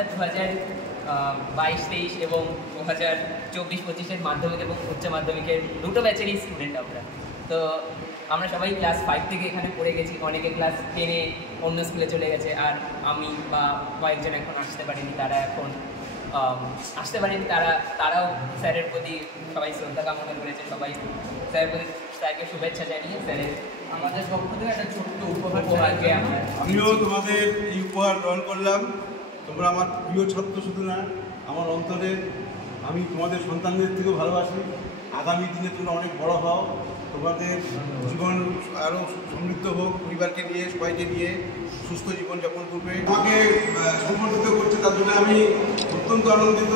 আমরা 2022-23 এবং 2024-25-এর মাধ্যমিক এবং উচ্চ মাধ্যমিকের দুটো ব্যাচেরই স্টুডেন্ট আমরা। তো আমরা সবাই ক্লাস 5 থেকে এখানে পড়ে গেছি, অনেকে ক্লাস 10-এ অন্য স্কুলে চলে গেছে, আর আমি বা কয়েকজন এখন আসতে পারিনি, তারা এখন আসতে পারেনি, তারাও স্যারের প্রতি সবাই শ্রদ্ধা কামনা করেছে, সবাই স্যারকে শুভেচ্ছা জানিয়ে স্যারের আমাদের পক্ষ থেকে একটা ছোট্ট উপহারকে আমিও তোমাদের এই উপহার গ্রহণ করলাম। তোমরা আমার প্রিয় ছাত্র শুধু না, আমার অন্তরে আমি তোমাদের সন্তানদের থেকেও ভালোবাসি। আগামী দিনে তোমরা অনেক বড় হও, তোমাদের জীবন আরও সমৃদ্ধ হোক, পরিবারকে নিয়ে সবাইকে নিয়ে সুস্থ জীবনযাপন করবে। আমাকে সম্মানিত করছে, তার জন্য আমি অত্যন্ত আনন্দিত।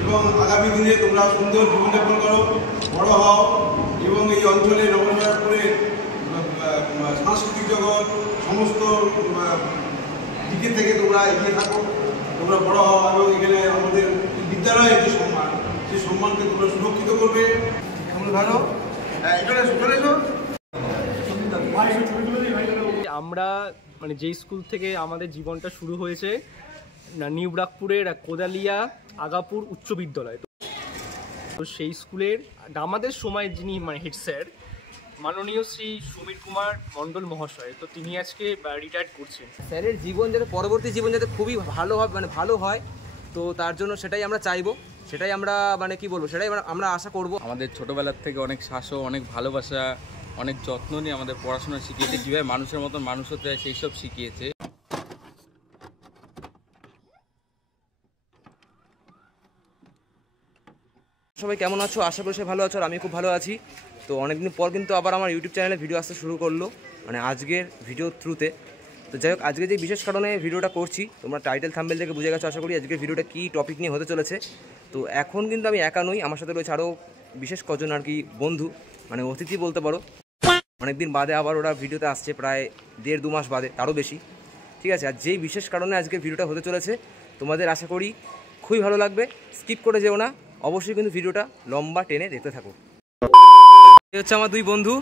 এবং আগামী দিনে তোমরা সুন্দর জীবনযাপন করো, বড় হও এবং এই অঞ্চলে নবনগরের সাংস্কৃতিক জগৎ সমস্ত দিকে থেকে তোমরা এগিয়ে থাকো, তোমরা বড় হও এবং এখানে আমাদের বিদ্যালয়ের যে সম্মান, সেই সম্মানকে তোমরা সুরক্ষিত করবে। তোমরা ভালো আমরা মানে যেই স্কুল থেকে আমাদের জীবনটা শুরু হয়েছে, নিউ ব্রাকপুরের কোদালিয়া আগাপুর উচ্চ বিদ্যালয়, তো সেই স্কুলের আমাদের সময় যিনি মানে হেড স্যার মাননীয় শ্রী সমীর কুমার মণ্ডল মহাশয়, তো তিনি আজকে রিটায়ার্ড করছেন। স্যারের জীবন যাতে পরবর্তী জীবন যাতে খুবই ভালো হবে, মানে ভালো হয়, তো তার জন্য সেটাই আমরা চাইবো, সেটাই আমরা মানে কি বলবো, সেটাই আমরা আশা করব। আমাদের ছোটোবেলার থেকে অনেক শাসন, অনেক ভালোবাসা, অনেক যত্ন নিয়ে আমাদের পড়াশোনা শিখিয়েছে, কীভাবে মানুষের মতন মানুষ হতে হয় সেই সব শিখিয়েছে। সবাই কেমন আছো? আশা করি সবাই ভালো আছো, আর আমি খুব ভালো আছি। তো অনেকদিন পর কিন্তু আবার আমার ইউটিউব চ্যানেলে ভিডিও আসতে শুরু করলো, মানে আজকের ভিডিও থ্রুতে। তো যাই হোক, আজকে যে বিশেষ কারণে ভিডিওটা করছি, তোমরা টাইটেল থাম্বনেল থেকে বুঝে গেছো আশা করি আজকের ভিডিওটা কী টপিক নিয়ে হতে চলেছে। তো এখন কিন্তু আমি একা নই, আমার সাথে রয়েছে আরও বিশেষ কজন আর কি বন্ধু, মানে অতিথি বলতে পারো। অনেকদিন বাদে আবার ওরা ভিডিওতে আসছে, প্রায় 1.5-2 মাস বাদে, তারও বেশি। ঠিক আছে, আর যেই বিশেষ কারণে আজকের ভিডিওটা হতে চলেছে তোমাদের আশা করি খুবই ভালো লাগবে, স্কিপ করে যেও না, অবশ্যই কিন্তু ভিডিওটা লম্বা টেনে দেখতে থাকো। এই হচ্ছে আমার দুই বন্ধু,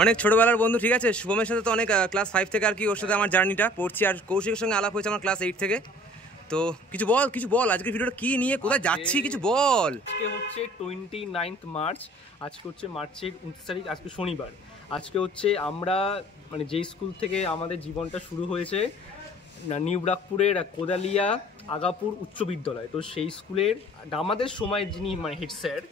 অনেক ছোটবেলার বন্ধু। ঠিক আছে, শুভমের সাথে তো অনেক ক্লাস 5 থেকে আর কি ওর সাথে আমার জার্নিটা পড়ছি, আর কৌশিকের সঙ্গে আলাপ হয়েছে আমার ক্লাস 8 থেকে। তো কিছু বল আজকের ভিডিওটা কি নিয়ে, কোথায় যাচ্ছি, কিছু বল। আজকে হচ্ছে 29 মার্চ, আজকে হচ্ছে মার্চের 29 তারিখ, আজকে শনিবার। আজকে হচ্ছে আমরা মানে যেই স্কুল থেকে আমাদের জীবনটা শুরু হয়েছে, নিউ ব্রাকপুরের কোদালিয়া আগাপুর উচ্চ বিদ্যালয়, তো সেই স্কুলের আমাদের সময় যিনি মানে হেড স্যার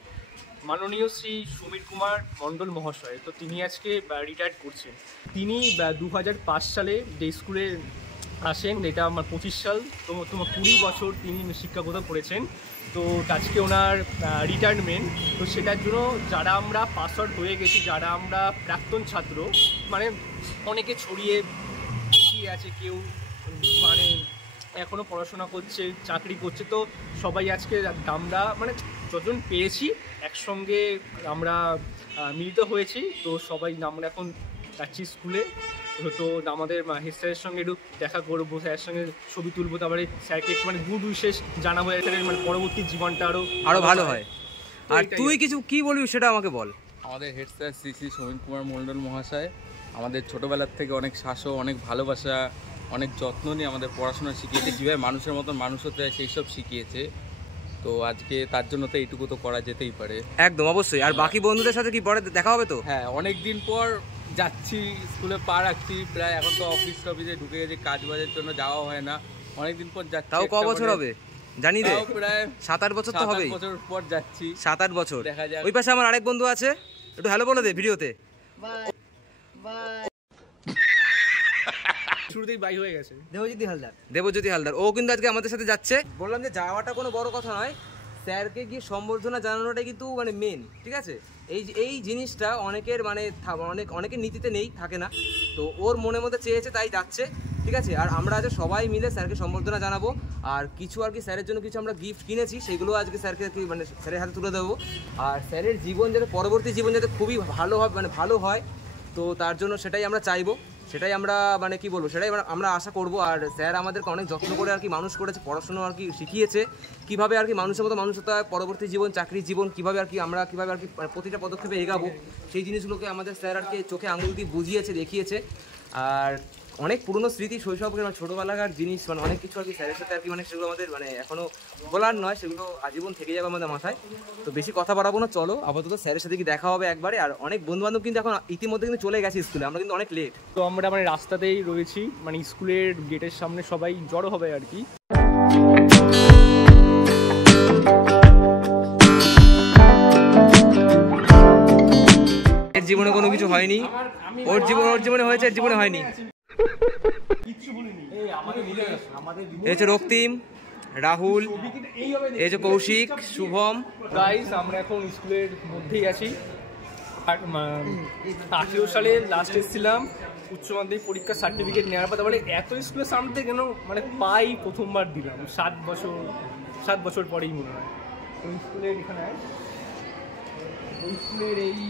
মাননীয় শ্রী সমীর কুমার মণ্ডল মহাশয়, তো তিনি আজকে রিটায়ার্ড করছেন। তিনি 2005 সালে যে স্কুলে আসেন, এটা আমার 25 সাল, তো তোমার 20 বছর তিনি শিক্ষকতা করেছেন। তো আজকে ওনার রিটায়ারমেন্ট, তো সেটার জন্য যারা আমরা পাস আউট হয়ে গেছি, যারা আমরা প্রাক্তন ছাত্র, মানে অনেকে ছড়িয়ে আছে, কেউ মানে এখনও পড়াশোনা করছে, চাকরি করছে, তো সবাই আজকে আমরা মানে যতজন পেয়েছি একসঙ্গে আমরা মিলিত হয়েছি। তো সবাই আমরা এখন যাচ্ছি স্কুলে, তো আমাদের হেড স্যারের সঙ্গে একটু দেখা করবো, স্যারের সঙ্গে ছবি তুলবো, তারপরে স্যারকে একটু মানে গুড উইশেস জানাবো, স্যারের মানে পরবর্তী জীবনটা আরও ভালো হয়। আর তুই কিছু কি বলবি সেটা আমাকে বল। আমাদের হেড স্যার শ্রী শ্রী সমীর কুমার মণ্ডল মহাশয় আমাদের ছোটোবেলার থেকে অনেক শাসন, অনেক ভালোবাসা, অনেক যত্ন নিয়ে আমাদের পড়াশোনা শিখিয়েছে, কীভাবে মানুষের মতন মানুষ হতে হয় সেই সব শিখিয়েছে। তো আজকে তার জন্য তো এইটুকু তো করা যেতেই পারে। একদম অবশ্যই। আর বাকি বন্ধুদের সাথে কি পরে দেখা হবে? তো হ্যাঁ, অনেক দিন পর যাচ্ছি, স্কুলে পা রাখছি, প্রায় এখন তো অফিসে ঢুকে গেছি, কাজ বাজের জন্য যাওয়া হয় না, অনেকদিন পর যাচ্ছি। তাও ক বছর হবে জানি দে? প্রায় 7-8 বছর তো হবে। 7-8 বছর পর যাচ্ছি। 7-8 বছর। দেখা যাক। ওই পাশে আমার আরেক বন্ধু আছে, একটু হ্যালো বলে দে ভিডিওতে। শুরুতেই বাই হয়ে গেছে দেবজ্যোতি হালদার, ও কিন্তু আজকে আমাদের সাথে যাচ্ছে। বললাম যে যাওয়াটা কোনো বড় কথা নয়, স্যারকে গিয়ে সম্বর্ধনা জানানোটাই কিন্তু মানে মেন। ঠিক আছে, এই জিনিসটা অনেকের মানে অনেকের নীতিতে নেই, থাকে না, তো ওর মনের মধ্যে চেয়েছে তাই যাচ্ছে। ঠিক আছে, আর আমরা আজ সবাই মিলে স্যারকে সম্বর্ধনা জানাবো, আর কিছু আর কি স্যারের জন্য কিছু আমরা গিফট কিনেছি, সেগুলো আজকে স্যারকে মানে স্যারের হাতে তুলে দেবো। আর স্যারের জীবন যাতে পরবর্তী জীবন যাতে খুবই ভালো হবে, মানে ভালো হয়, তো তার জন্য সেটাই আমরা চাইবো, সেটাই আমরা মানে কি বলবো, সেটাই আমরা আশা করব। আর স্যার আমাদেরকে অনেক যত্ন করে আর কি মানুষ করেছে, পড়াশুনো আর কি শিখিয়েছে, কীভাবে আর কি মানুষের মতো মানুষ হতে হয়, পরবর্তী জীবন, চাকরির জীবন কীভাবে আর কি আমরা কীভাবে আর কি প্রতিটা পদক্ষেপে এগাবো, সেই জিনিসগুলোকে আমাদের স্যার আর কি চোখে আঙুল দিয়ে বুঝিয়েছে, দেখিয়েছে। আর অনেক পুরনো স্মৃতি, শৈশবের মানে ছোটোবেলাকার জিনিস, মানে অনেক কিছু আর কি স্যারের সাথে আর কি, মানে সেগুলো আমাদের মানে এখনও বলার নয়, সেগুলো আজীবন থেকে যাবে আমাদের মাথায়। তো বেশি কথা বাড়াবো না, চলো আপাতত স্যারের সাথে কি দেখা হবে একবারে। আর অনেক বন্ধুবান্ধব কিন্তু এখন ইতিমধ্যে কিন্তু চলে গেছে স্কুলে, আমরা কিন্তু অনেক লেট। তো আমরা মানে রাস্তাতেই রয়েছি, মানে স্কুলের গেটের সামনে সবাই জড়ো হবে আর কি। এর জীবনে কোনো কিছু হয়নি, ওর জীবনে হয়েছে, এর জীবনে হয়নি। এই হচ্ছে রক্তিম, রাহুল, এই যে কৌশিক, শুভম। গাইস আমরা এখন স্কুলের মধ্যেই আছি। 18 সালে লাস্ট এসেছিলাম উচ্চ মাধ্যমিক পরীক্ষার সার্টিফিকেট নেওয়ার পর, তারপরে এত স্কুলের সামনে কেন মানে পাই প্রথমবার দিলাম 7 বছর পরেই মনে হয়। ওই স্কুলের এখানে ওই স্কুলের এই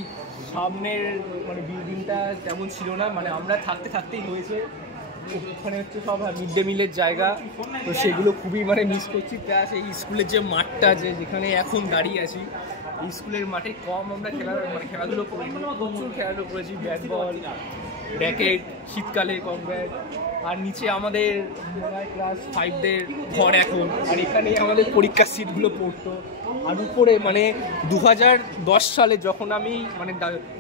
সামনের মানে বিল্ডিংটা তেমন ছিল না, মানে আমরা থাকতেই হয়েছে। ওখানে হচ্ছে সব মিড ডে মিলের জায়গা, তো সেগুলো খুবই মানে মিস করছি। প্লাস এই স্কুলের যে মাঠটা যেখানে এখন দাঁড়িয়ে আছি, এই স্কুলের মাঠে কম আমরা খেলাধুলো করি, প্রচুর খেলাধুলো করেছি, ব্যাট বল, র্যাকেট, শীতকালে কমব্যাট। আর নিচে আমাদের ক্লাস 5দের ঘর এখন, আর এখানে আমাদের পরীক্ষার সিটগুলো পড়তো। আর উপরে মানে 2010 সালে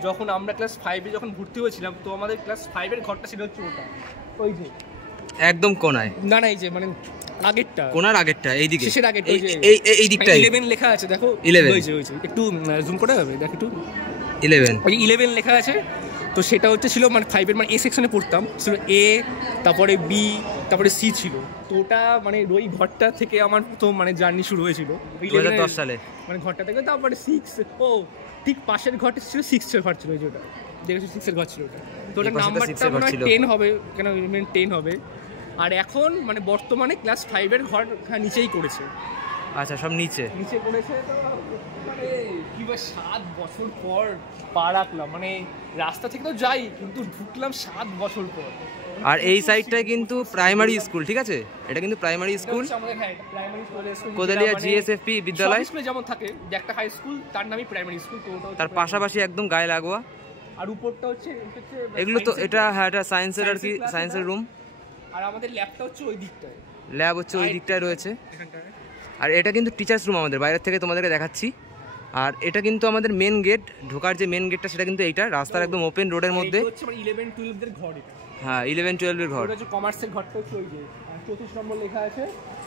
যখন আমরা ক্লাস 5-এ যখন ভর্তি হয়েছিলাম, তো আমাদের ক্লাস 5-এর ঘরটা ছিল হচ্ছে ওটা, ওই যে একদম কোনায়। না এই যে মানে আগেরটা, কোনার আগেরটা, এইদিকে শেষের আগেরটা, এই দিকটা 11 লেখা আছে, দেখো 11 ওই যে একটু জুম করে হবে, দেখো একটু 11 লেখা আছে। তো সেটা হচ্ছে ছিল মানে 5-এর মানে এ সেকশনে পড়তাম, ছিল এ, তারপরে বি, তারপরে সি ছিল। তো ওটা মানে ওই ঘরটা থেকে আমার প্রথম মানে জার্নি শুরু হয়েছিল 2010 সালে, মানে ঘরটা থেকে। তারপরে 6, ও ঠিক পাশের ঘরটা ছিল 6-এর ঘর ছিল, ওই যে ওটা দেখেছি 6-এর ঘর ছিল ওটা। তো ওটার নাম্বারটা মানে 10 হবে, কেন 10 হবে। আর এখন মানে বর্তমানে ক্লাস 5-এর ঘর নিচেই করেছে। আচ্ছা, সব নিচে করেছে। তো মানে কি বা 7 বছর পর পা রাখলাম, মানে রাস্তা থেকে তো যাই, কিন্তু ঢুকলাম 7 বছর পর। আর এই সাইডটায় কিন্তু প্রাইমারি স্কুল, ঠিক আছে, এটা কিন্তু প্রাইমারি স্কুল, কোদালিয়া জিএসএফপি বিদ্যালয় স্কুলে যেমন থাকে যে একটা হাই স্কুল, তার নামই প্রাইমারি স্কুল। তো তার পাশাপাশি একদম গায়ে লাগোয়া। আর উপরটা হচ্ছে এগুলো তো এটা, হ্যাঁ, এটা সায়েন্সের আর কি, সায়েন্সের রুম। আর আমাদের ল্যাবটা হচ্ছে ওই দিকটায়, ল্যাব হচ্ছে ওই দিকটায় রয়েছে। আর এটা কিন্তু টিচার্স রুম, আমাদের বাইরের থেকে তোমাদেরকে দেখাচ্ছি। আর এটা কিন্তু আমাদের মেন গেট, ঢোকার যে মেন গেটটা সেটা কিন্তু এইটা, রাস্তার একদম ওপেন রোডের মধ্যে। 11-12 এর ঘর এটা। হ্যাঁ, 11-12 এর ঘর। এটা হচ্ছে কমার্সের ঘরটা হচ্ছে ওই যে 34 নম্বর লেখা আছে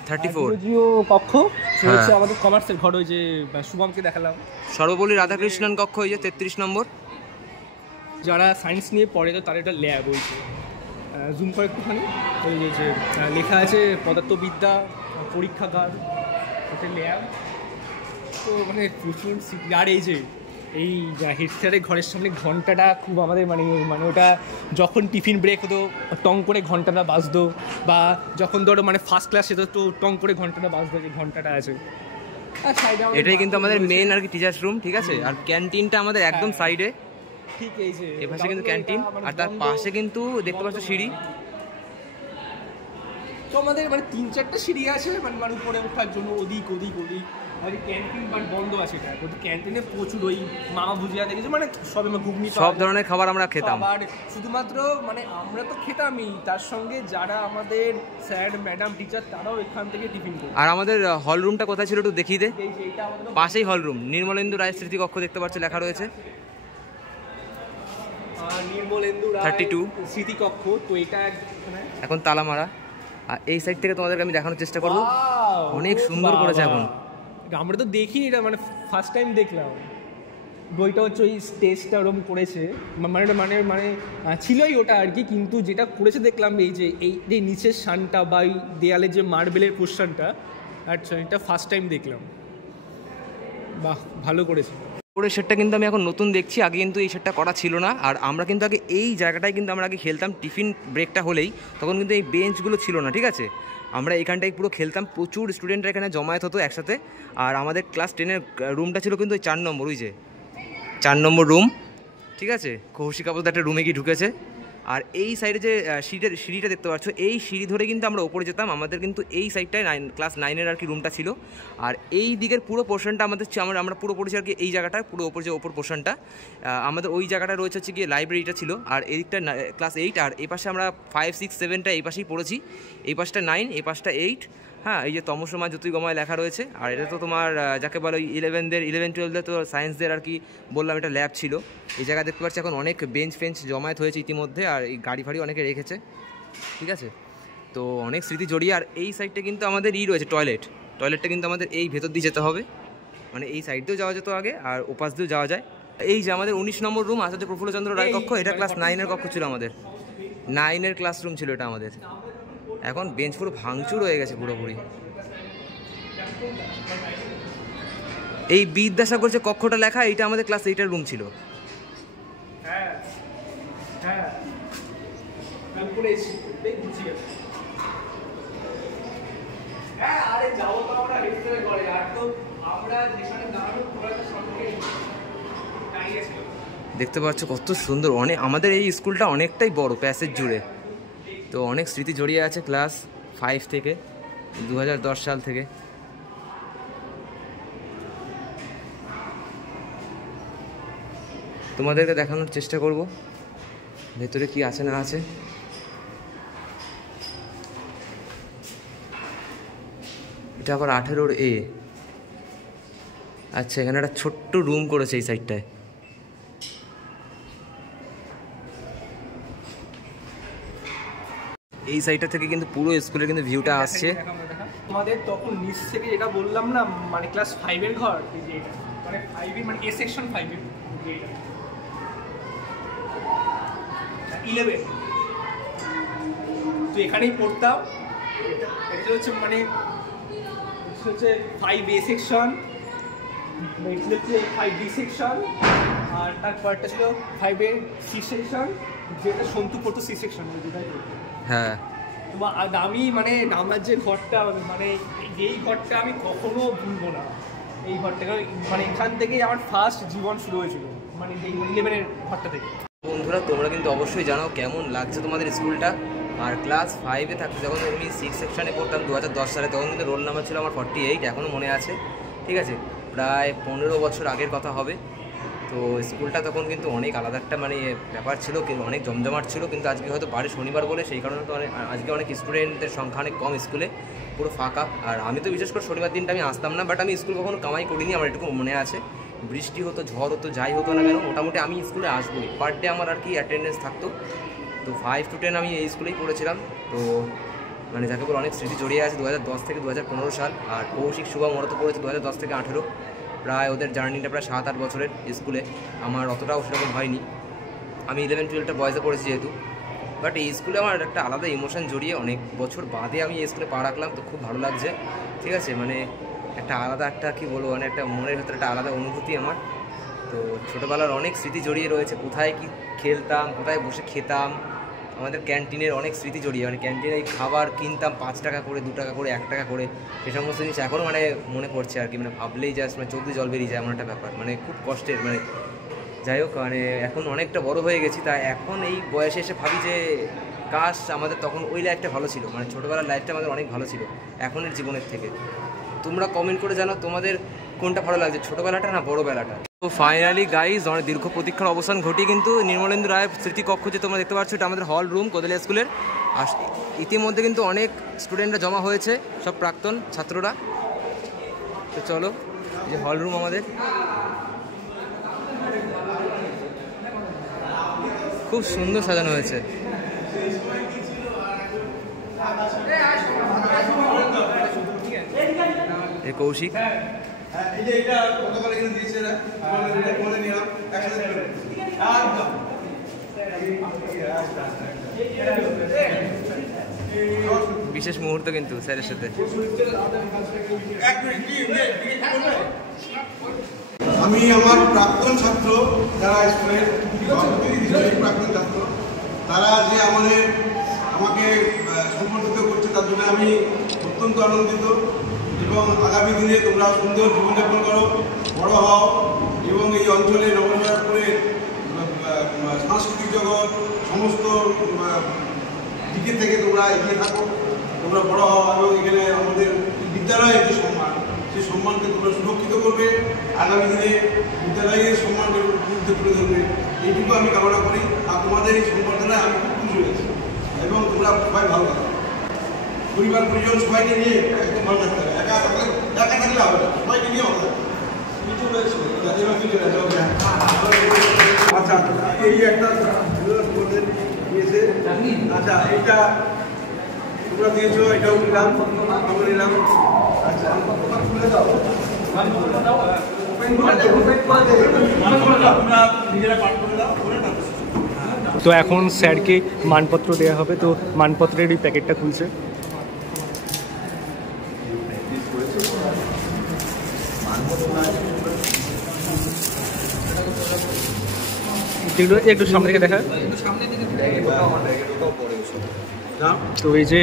34 জিও কক্ষ, হচ্ছে আমাদের কমার্সের ঘর, ওই যে শুভমকে দেখালাম। সর্বপল্লী রাধাকৃষ্ণন কক্ষ ওই যে 33 নম্বর। যারা সায়েন্স নিয়ে পড়ে তো তার এটা ল্যাব, ওই যে জুম করে একটুখানি, ওই যে লেখা আছে পদার্থবিদ্যা পরীক্ষাগার, ওটা ল্যাব। তো মানে প্রচুর স্মৃতি। আর এই যে এই হেড স্যারের ঘরের সামনে ঘন্টাটা খুব আমাদের মানে ওটা যখন টিফিন ব্রেক হতো টং করে ঘন্টাটা বাজতো, বা যখন ধরো মানে ফার্স্ট ক্লাস যেত তো টং করে ঘন্টাটা বাজতো, যে ঘন্টাটা আছে। এটাই কিন্তু আমাদের মেন আর কি টিচার্স রুম, ঠিক আছে। আর ক্যান্টিনটা আমাদের একদম সাইডে, ঠিক এই যে এই পাশে কিন্তু ক্যান্টিন, আর তার পাশে কিন্তু দেখতে পাচ্ছ সিঁড়ি। তো আমাদের মানে 3-4টা সিঁড়ি আছে মানে উপরে ওঠার জন্য, ওদিক। আর ক্যান্টিন বাট বন্ধ আছে এটা, ক্যান্টিনে প্রচুর ওই মামা ভুজিয়া দেখেছি, মানে সব ধরনের খাবার আমরা খেতাম। আর শুধুমাত্র মানে আমরা তো খেতামই, তার সঙ্গে যারা আমাদের স্যার ম্যাডাম টিচার তারাও এখান থেকে টিফিন করতো। আর আমাদের হল রুমটা কোথায় ছিল একটু দেখিয়ে দে। এইটা আমাদের পাশেই হল রুম, নির্মলেন্দু রায় স্মৃতি কক্ষ দেখতে পাচ্ছ লেখা রয়েছে, নির্মলেন্দু রায় 32 স্মৃতি কক্ষ। তো এটা এখন তালা মারা। আর এই সাইড থেকে তোমাদেরকে আমি দেখানোর চেষ্টা করবো, অনেক সুন্দর করেছে এখন। আমরা তো দেখিনি এটা, মানে ফার্স্ট টাইম দেখলাম। বইটা হচ্ছে ওই স্টেজটা ওরকম করেছে, মানে ছিলই ওটা আর কি, কিন্তু যেটা করেছে দেখলাম এই যে নিচের শানটা বা এই দেয়ালে যে মার্বেলের পোর্শনটা, আচ্ছা এটা ফার্স্ট টাইম দেখলাম। বাহ, ভালো করেছে। ওপরের সেটটা কিন্তু আমি এখন নতুন দেখছি, আগে কিন্তু এই সেটটা করা ছিল না। আর আমরা কিন্তু আগে এই জায়গাটায় কিন্তু আমরা আগে খেলতাম, টিফিন ব্রেকটা হলেই তখন কিন্তু এই বেঞ্চগুলো ছিল না, ঠিক আছে। আমরা এখানটায় পুরো খেলতাম, প্রচুর স্টুডেন্টরা এখানে জমায়েত হতো একসাথে। আর আমাদের ক্লাস 10-এর রুমটা ছিল কিন্তু ওই 4 নম্বর, ওই যে 4 নম্বর রুম, ঠিক আছে। কৌশিক আপাতত একটা রুমে গিয়ে ঢুকেছে। আর এই সাইডে যে সিঁড়িটা দেখতে পাচ্ছ, এই সিঁড়ি ধরে কিন্তু আমরা ওপরে যেতাম। আমাদের কিন্তু এই সাইডটায় ক্লাস 9-এর আর কি রুমটা ছিল। আর এই দিকের পুরো পোর্শনটা আমরা পুরো পড়েছি আর কি এই জায়গাটায়, পুরো ওপর পোর্শনটা আমাদের ওই জায়গাটা রয়েছে হচ্ছে গিয়ে লাইব্রেরিটা ছিল। আর এই দিকটা ক্লাস 8, আর এই পাশে আমরা 5, 6, 7টা এই পাশেই পড়েছি। এই পাশটা 9, এই পাশটা 8। হ্যাঁ, এই যে তমসমা জ্যোতির্গময় লেখা রয়েছে। আর এটা তো তোমার যাকে বলো 11-12 তো সায়েন্সদের আর কি বললাম, এটা ল্যাব ছিল। এই জায়গায় দেখতে পাচ্ছি এখন অনেক বেঞ্চ জমায়েত হয়েছে ইতিমধ্যে, আর এই গাড়ি ফাড়ি অনেকে রেখেছে, ঠিক আছে। তো অনেক স্মৃতি জড়িয়ে। আর এই সাইডটা কিন্তু আমাদের রয়েছে টয়লেটটা কিন্তু আমাদের এই ভেতর দিয়ে যেতে হবে, মানে এই সাইড দিয়েও যাওয়া যেত আগে, আর ওপাশ দিয়েও যাওয়া যায়। এই যে আমাদের 19 নম্বর রুম আচার্য প্রফুল্লচন্দ্র রায় কক্ষ, এটা ক্লাস 9-এর কক্ষ ছিল আমাদের, 9-এর ক্লাসরুম ছিল এটা আমাদের। এখন বেঞ্চ পুরো ভাঙচুর হয়ে গেছে পুরোপুরি। এই বিদ্যাসাগর যে কক্ষটা লেখা, এইটা আমাদের ক্লাস 8-এর রুম ছিল। দেখতে পাচ্ছ কত সুন্দর, আমাদের এই স্কুলটা অনেকটাই বড় প্যাসেজ জুড়ে। তো অনেক স্মৃতি জড়িয়ে আছে ক্লাস 5 থেকে 2010 সাল থেকে। তোমাদেরকে দেখানোর চেষ্টা করব ভেতরে কি আছে না আছে। এটা আবার 18 A। আচ্ছা, এখানে একটা ছোট্ট রুম করেছে এই সাইডটায়। এই সাইডটা থেকে কিন্তু পুরো স্কুলের কিন্তু ভিউটা আসছে। আমাদের তখন নিচ থেকে যেটা বললাম না, মানে ক্লাস 5-এর ঘর, এই যে এটা মানে 5 মানে A সেকশন 5-এর, 11 তো এখানেই পড়তাম। এটা হচ্ছে মানে হচ্ছে 5A সেকশন, এটা হচ্ছে 5B সেকশন, আর তারপরটা ছিল 5AC সেকশন, যেটা সন্তু পড়তো C সেকশন, যেটাই হ্যাঁ। আর আমি মানে আমার যে ঘরটা, মানে এই ঘরটা আমি কখনো ভুলবো না। এই ঘরটাকে মানে এখান থেকেই আমার ফার্স্ট জীবন শুরু হয়েছিল, মানে এই 11-এর ঘরটা থেকে। বন্ধুরা, তোমরা কিন্তু অবশ্যই জানাও কেমন লাগছে তোমাদের স্কুলটা। আর ক্লাস 5-এ থাকতে যখন আমি 6 সেকশনে পড়তাম 2010 সালে, তখন কিন্তু রোল নাম্বার ছিল আমার 48, এখনও মনে আছে, ঠিক আছে। প্রায় 15 বছর আগের কথা হবে। তো স্কুলটা তখন কিন্তু অনেক আলাদা একটা মানে ব্যাপার ছিল, কিন্তু অনেক জমজমাট ছিল। কিন্তু আজকে হয়তো বাড়ি শনিবার বলে সেই কারণে তো আজকে অনেক স্টুডেন্টদের সংখ্যা অনেক কম, স্কুলে পুরো ফাঁকা। আর আমি তো বিশেষ করে শনিবার দিনটা আমি আসতাম না, বাট আমি স্কুল কখনো কামাই করিনি, আমার এটুকু মনে আছে। বৃষ্টি হতো, ঝড় হতো, যাই হতো না কেন, মোটামুটি আমি স্কুলে আসবোই, পার ডে আমার আর কি অ্যাটেন্ডেন্স থাকতো। তো 5 to 10 আমি এই স্কুলেই পড়েছিলাম। তো মানে যাকে বলে অনেক স্মৃতি জড়িয়ে আছে 2010 থেকে 2015 সাল। আর কৌশিক শুভম ওরা তো পড়েছে 2010 থেকে 18, প্রায় ওদের জার্নিটা প্রায় 7-8 বছরের স্কুলে। আমার অতটাও সেরকম হয়নি, আমি 11-12টা বয়েসে পড়েছি যেহেতু। বাট এই স্কুলে আমার একটা আলাদা ইমোশন জড়িয়ে, অনেক বছর বাদে আমি এই স্কুলে পা রাখলাম, তো খুব ভালো লাগছে, ঠিক আছে। মানে একটা আলাদা একটা কী বলবো, মানে একটা মনের ভেতরে একটা আলাদা অনুভূতি আমার। তো ছোটোবেলার অনেক স্মৃতি জড়িয়ে রয়েছে, কোথায় কি খেলতাম, কোথায় বসে খেতাম, আমাদের ক্যান্টিনের অনেক স্মৃতি জড়িয়ে, মানে ক্যান্টিনে খাবার কিনতাম 5 টাকা করে, 2 টাকা করে, 1 টাকা করে, সে সমস্ত জিনিস এখনও মানে মনে পড়ছে আর কি। মানে ভাবলেই জাস্ট মানে চোখ দিয়ে জল বেরিয়ে যায় এমন একটা ব্যাপার, মানে খুব কষ্টের। মানে যাই হোক, মানে এখন অনেকটা বড় হয়ে গেছি, তাই এখন এই বয়সে এসে ভাবি যে কাশ আমাদের তখন ওই লাইফটা ভালো ছিল, মানে ছোটোবেলার লাইফটা আমাদের অনেক ভালো ছিল এখনের জীবনের থেকে। তোমরা কমেন্ট করে জানাও তোমাদের কোনটা ভালো লাগছে, ছোটোবেলাটা না বড়োবেলাটা। তো ফাইনালি গাইজ, অনেক দীর্ঘ প্রতীক্ষার অবসান ঘটিয়ে কিন্তু নির্মলেন্দু রায় স্মৃতিকক্ষ যে তোমরা দেখতে পাচ্ছ, এটা আমাদের হল রুম কোদালিয়া স্কুলের। আর ইতিমধ্যে কিন্তু অনেক স্টুডেন্টরা জমা হয়েছে, সব প্রাক্তন ছাত্ররা। তো চলো, এই যে হল রুম আমাদের, খুব সুন্দর সাজানো হয়েছে। এই কৌশিক, বিশেষ মুহূর্ত কিন্তু স্যারের সাথে। আমি আমার প্রাক্তন ছাত্র যারা স্কুলের প্রাক্তন ছাত্র, তারা যে আমাকে সম্মানিত করছে, তার জন্য আমি অত্যন্ত আনন্দিত। এবং আগামী দিনে তোমরা সুন্দর জীবনযাপন করো, বড় হও, এবং এই অঞ্চলে নবরঙ্গপুরের সাংস্কৃতিক জগৎ সমস্ত দিকে থেকে তোমরা এগিয়ে থাকো, তোমরা বড় হও এবং এখানে আমাদের বিদ্যালয়ের যে সম্মান সেই সম্মানকে তোমরা সুরক্ষিত করবে, আগামী দিনে বিদ্যালয়ের সম্মানকে গুরুত্ব তুলে ধরবে, এইটুকু আমি কামনা করি। আর তোমাদের এই সম্বর্ধনায় আমি খুব খুশি হয়েছি এবং তোমরা সবাই ভালো থাকো, পরিবার পরিজন সবাইকে নিয়ে একদম ভালো থাকতে হবে। একা থাকলে হবে না, সবাইকে নিয়ে ভালো থাকতে হবে। আচ্ছা, এই একটা তোমাদের দিয়েছে। আচ্ছা, এইটা তোমরা দিয়েছো, এটাও নিলাম, আমরা নিলাম। আচ্ছা, খুলে দাও, নিজেরা পাঠ করে দাও। তো এখন স্যারকে মানপত্র দেওয়া হবে, তো মানপত্রের এই প্যাকেটটা খুলছে। একটু সামনে থেকে দেখা। তো এই যে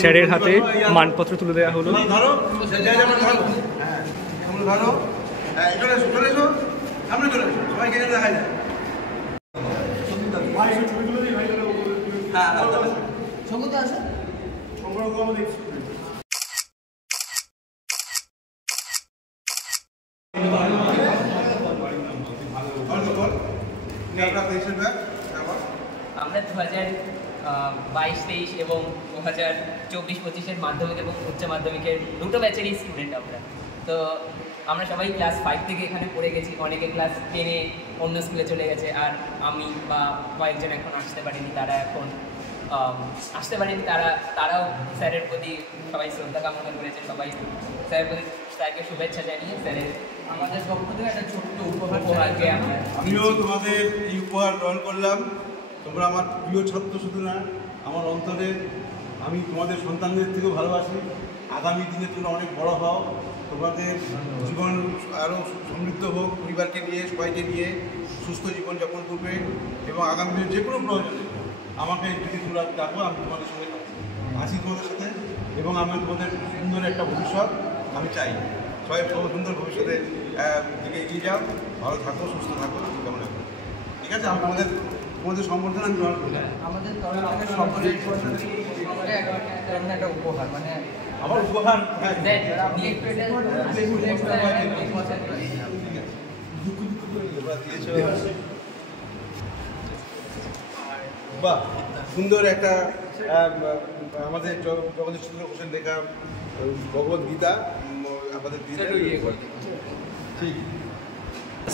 স্যারের হাতে মানপত্র তুলে দেওয়া হলো। আমরা 2022-23 এবং 2024-25 মাধ্যমিক এবং উচ্চ মাধ্যমিকের দুটো ব্যাচেরই স্টুডেন্ট আমরা। তো আমরা সবাই ক্লাস 5 থেকে এখানে পড়ে গেছি, অনেকে ক্লাস 10-এ অন্য স্কুলে চলে গেছে, আর আমি বা কয়েকজন এখন আসতে পারিনি, তারা এখন আসতে পারেনি, তারাও স্যারের প্রতি সবাই শ্রদ্ধা কামনা করেছে, সবাই স্যারকে শুভেচ্ছা জানিয়ে স্যারের আমাদের পক্ষ থেকে একটা ছোট্ট উপহারকে আমিও তোমাদের এই উপহার গ্রহণ করলাম। তোমরা আমার প্রিয় ছাত্র শুধু না, আমার অন্তরে আমি তোমাদের সন্তানদের থেকেও ভালোবাসি। আগামী দিনে তোমরা অনেক বড় হও, তোমাদের জীবন আরও সমৃদ্ধ হোক, পরিবারকে নিয়ে সবাইকে নিয়ে সুস্থ জীবনযাপন করবে এবং আগামী দিনে যে কোনো প্রয়োজনে আমাকে যদি তোমরা ডাকো, আমি তোমাদের সঙ্গে আছি তোমাদের সাথে, এবং আমি তোমাদের সুন্দর একটা ভবিষ্যৎ আমি চাই। সবাই সুন্দর ভবিষ্যতের দিকে এগিয়ে যাও, ভালো থাকো, সুস্থ থাকো, কেমন থাকো। ঠিক আছে, আমি তোমাদের সম্বর্ধনা আমি গ্রহণ করি। আমাদের তরফ থেকে সকলের একটা উপহার, মানে আমার উপহার বাহ, সুন্দর একটা আমাদের জগদীশ চন্দ্র হোসেন লেখা ভগবত গীতা আমাদের ঠিক।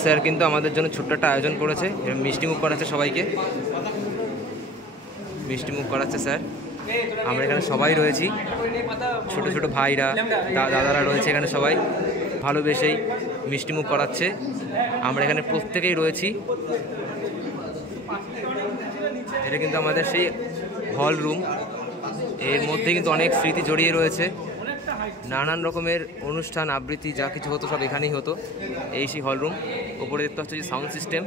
স্যার কিন্তু আমাদের জন্য ছোট্ট একটা আয়োজন করেছে, মিষ্টি মুখ করাচ্ছে সবাইকে, মিষ্টি মুখ করাচ্ছে স্যার। আমরা এখানে সবাই রয়েছি, ছোট ছোট ভাইরা দাদারা রয়েছে এখানে, সবাই ভালোবেসেই মিষ্টি মুখ করাচ্ছে। আমরা এখানে প্রত্যেকেই রয়েছি। এটা কিন্তু আমাদের সেই হল রুম, এর মধ্যে কিন্তু অনেক স্মৃতি জড়িয়ে রয়েছে। নানান রকমের অনুষ্ঠান আবৃত্তি যা কিছু হতো সব এখানেই হতো। এই সেই হল রুম, ওপরে দেখতে হচ্ছে যে সাউন্ড সিস্টেম।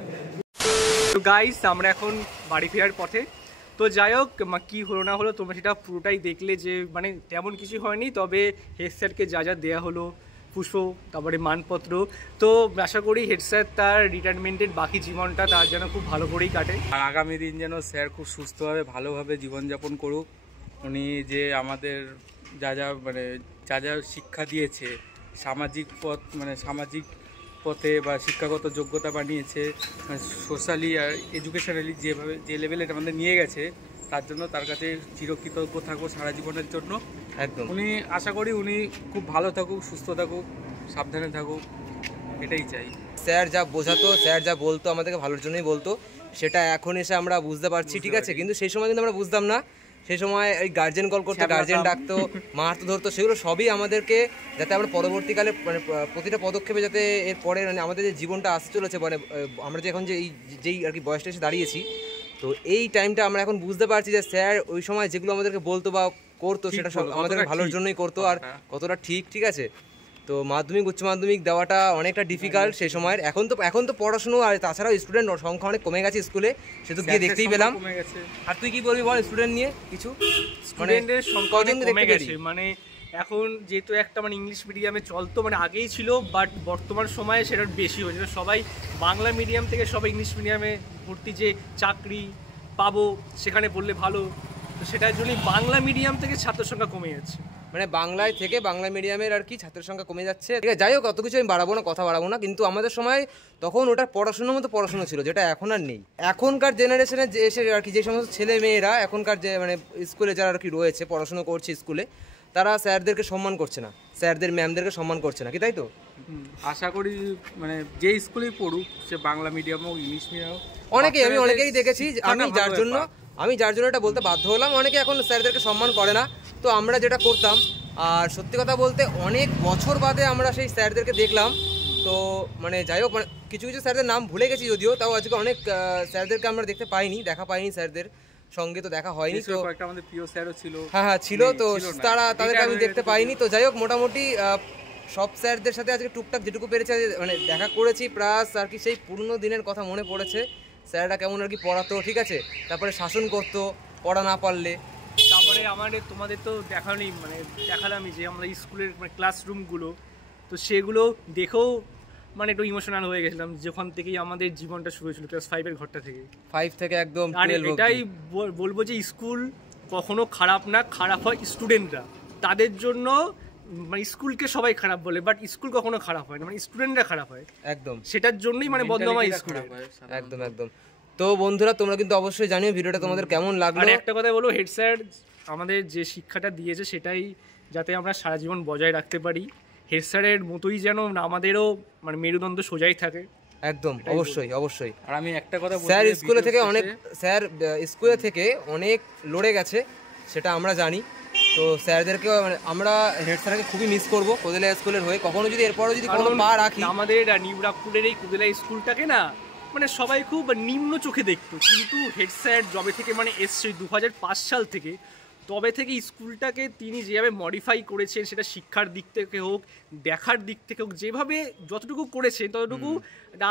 তো গাইস, আমরা এখন বাড়ি ফেরার পথে। তো যাই হোক, কী হলো না হলো তোমরা সেটা পুরোটাই দেখলে, যে মানে তেমন কিছু হয়নি, তবে হেড স্যারকে যা যা দেওয়া হলো, পুষ্প, তারপরে মানপত্র, তো আশা করি হেড স্যার তার রিটায়ারমেন্টের বাকি জীবনটা তার যেন খুব ভালো করেই কাটে, আর আগামী দিন যেন স্যার খুব সুস্থভাবে ভালোভাবে জীবনযাপন করুক। উনি যে আমাদের যা যা শিক্ষা দিয়েছে, সামাজিক পথে বা শিক্ষাগত যোগ্যতা বানিয়েছে, সোশ্যালি আর এডুকেশনালি যে লেভেলে আমাদের নিয়ে গেছে, তার জন্য তার কাছে চিরকৃতজ্ঞ থাকবো সারা জীবনের জন্য। একদম, উনি আশা করি উনি খুব ভালো থাকুক, সুস্থ থাকুক, সাবধানে থাকুক, এটাই চাই। স্যার যা বোঝাতো, স্যার যা বলতো আমাদেরকে ভালোর জন্যই বলতো, সেটা এখন এসে আমরা বুঝতে পারছি, ঠিক আছে। কিন্তু সেই সময় কিন্তু আমরা বুঝতাম না, সেই সময় ওই গার্জেন কল করতো, গার্জেন ডাকতো, মারতো, ধরতো, সেগুলো সবই আমাদেরকে, যাতে আমরা পরবর্তীকালে মানে প্রতিটা পদক্ষেপে যাতে এরপরে মানে আমাদের যে জীবনটা আসতে চলেছে, মানে আমরা যে এখন যেই আর কি বয়সটা এসে দাঁড়িয়েছি, তো এই টাইমটা আমরা এখন বুঝতে পারছি যে স্যার ওই সময় যেগুলো আমাদেরকে বলতো বা করতো, সেটা সব আমাদের ভালোর জন্যই করতো, আর কতটা ঠিক আছে। তো মাধ্যমিক উচ্চ মাধ্যমিক দেওয়াটা অনেকটা ডিফিকাল্ট সেই সময়ের। এখন তো পড়াশুনো আর তাছাড়াও স্টুডেন্ট সংখ্যা অনেক কমে গেছে স্কুলে, সে তো গিয়ে দেখতেই পেলাম। আর তুই কি বলবি বল স্টুডেন্ট নিয়ে কিছু? স্টুডেন্টের সংখ্যা কমে গেছে, মানে এখন যেহেতু একটা মানে ইংলিশ মিডিয়ামে চলতো, মানে আগেই ছিল, বাট বর্তমান সময়ে সেটা বেশি হয়েছে। সবাই বাংলা মিডিয়াম থেকে সবাই ইংলিশ মিডিয়ামে ভর্তি, যে চাকরি পাবো সেখানে পড়লে ভালো, তো সেটার জন্যই বাংলা মিডিয়াম থেকে ছাত্র সংখ্যা কমে যাচ্ছে। মানে বাংলায় থেকে বাংলা মিডিয়ামের আর কি ছাত্রের সংখ্যা কমে যাচ্ছে। ঠিক আছে, যাই হোক, অত কিছু আমি বাড়াবো না, কথা বাড়াবো না। কিন্তু আমাদের সময় তখন ওটা পড়াশোনার মতো পড়াশোনা ছিল, যেটা এখন আর নেই। এখনকার জেনারেশনে যে এসে আর কি যে সমস্ত ছেলে মেয়েরা এখনকার যে মানে স্কুলে যারা আর কি রয়েছে, পড়াশোনা করছে স্কুলে, তারা স্যারদেরকে সম্মান করছে না, স্যারদের ম্যামদেরকে সম্মান করছে না, কি তাই তো? আশা করি মানে যে স্কুলেই পড়ুক, সে বাংলা মিডিয়াম হোক ইংলিশ মিডিয়াম হোক, আমি অনেকেই দেখেছি, আমি যার জন্য এটা বলতে বাধ্য হলাম, অনেকে এখন স্যারদেরকে সম্মান করে না। তো আমরা যেটা করতাম, আর সত্যি কথা বলতে অনেক বছর বাদে আমরা সেই স্যারদেরকে দেখলাম। তো মানে যাই হোক, মানে কিছু কিছু স্যারদের নাম ভুলে গেছি যদিও, তাও আজকে অনেক স্যারদেরকে আমরা দেখা পাইনি স্যারদের সঙ্গে, তো দেখা হয়নি। তো কয়েকটা আমাদের প্রিয় স্যারও ছিল, হ্যাঁ ছিল, তো তাদেরকে আমি দেখতে পাইনি। তো যাই হোক, মোটামুটি সব স্যারদের সাথে আজকে টুকটাক যেটুকু পেরেছে মানে দেখা করেছি, প্লাস আর কি সেই পুরনো দিনের কথা মনে পড়েছে, স্যাররা কেমন আর কি পড়াতো, ঠিক আছে, তারপরে শাসন করতো পড়া না পারলে। তারপরে তোমাদের তো দেখালামই যে আমরা স্কুলের মানে ক্লাসরুমগুলো, তো সেগুলো দেখেও মানে একটু ইমোশনাল হয়ে গেছিলাম, যখন থেকেই আমাদের জীবনটা শুরু হয়েছিল, ক্লাস 5-এর ঘরটা থেকে, 5 থেকে একদম। আর এটাই বলবো যে স্কুল কখনো খারাপ না, খারাপ হয় স্টুডেন্টরা, তাদের জন্য মানে স্কুলকে সবাই খারাপ বলে, বাট স্কুল কখনো খারাপ হয় না, মানে স্টুডেন্টরা খারাপ হয় একদম, সেটার জন্যই মানে বদনাম হয় স্কুল, একদম একদম। তো বন্ধুরা, তোমরা কিন্তু অবশ্যই জানিও ভিডিওটা তোমাদের কেমন লাগলো। আর একটা কথা বলবো, হেড স্যার আমাদের যে শিক্ষাটা দিয়েছে সেটাই যাতে আমরা সারা জীবন বজায় রাখতে পারি, হেড স্যারের মতোই যেন আমাদেরও মানে মেরুদণ্ড সোজাই থাকে, একদম অবশ্যই অবশ্যই। আর আমি একটা কথা বলতে, স্যার স্কুলে থেকে অনেক লড়ে গেছে, সেটা আমরা জানি। তো স্যারদেরকে আমরা হেড স্যারকে খুবই মিস করবো কোদেলা স্কুলের হয়ে। কখনো যদি এরপরও যদি কোনো পা রাখি, আমাদের নিউব্রাকপুরের এই কোদেলা স্কুলটাকে না মানে সবাই খুব নিম্ন চোখে দেখতো, কিন্তু হেড স্যার যবে থেকে মানে এসছে 2005 সাল থেকে, তবে থেকে স্কুলটাকে তিনি যেভাবে মডিফাই করেছেন, সেটা শিক্ষার দিক থেকে হোক, দেখার দিক থেকে হোক, যেভাবে যতটুকু করেছেন ততটুকু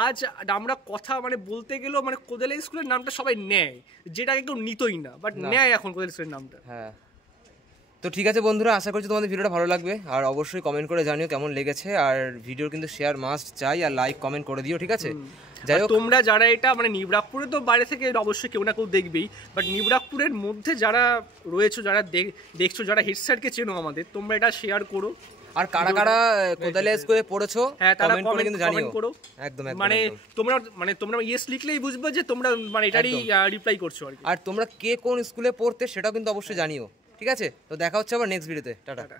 আজ আমরা কথা মানে বলতে গেলেও মানে কোদেলা স্কুলের নামটা সবাই নেয়, যেটাকে কেউ নিতই না, বাট নেয় এখন কোদেলা স্কুলের নামটা। হ্যাঁ, তো ঠিক আছে বন্ধুরা, আশা করছি তোমাদের ভিডিওটা ভালো লাগবে, আর অবশ্যই কমেন্ট করে জানিও কেমন লেগেছে, আর ভিডিও কিন্তু শেয়ার মাস্ট চাই, আর লাইক কমেন্ট করে দিও, ঠিক আছে? যাই হোক, তোমরা যারা এটা মানে নিউব্রাকপুরে তো বাইরে থেকে অবশ্যই কেউ না কেউ দেখবেই, বাট নিউব্রাকপুরের মধ্যে যারা রয়েছে, যারা দেখছো, যারা হেড স্যারকে চেনো আমাদের, তোমরা এটা শেয়ার করো। আর কারা কারা কোদালিয়া স্কুলে পড়েছো, হ্যাঁ, তারা কমেন্ট করো একদম। মানে তোমরা ইয়েস লিখলেই বুঝবে যে তোমরা মানে এটারই রিপ্লাই করছো আর কি। আর তোমরা কে কোন স্কুলে পড়তে সেটাও কিন্তু অবশ্যই জানিও, ঠিক আছে? তো দেখা হচ্ছে আবার নেক্সট ভিডিওতে, টাটা।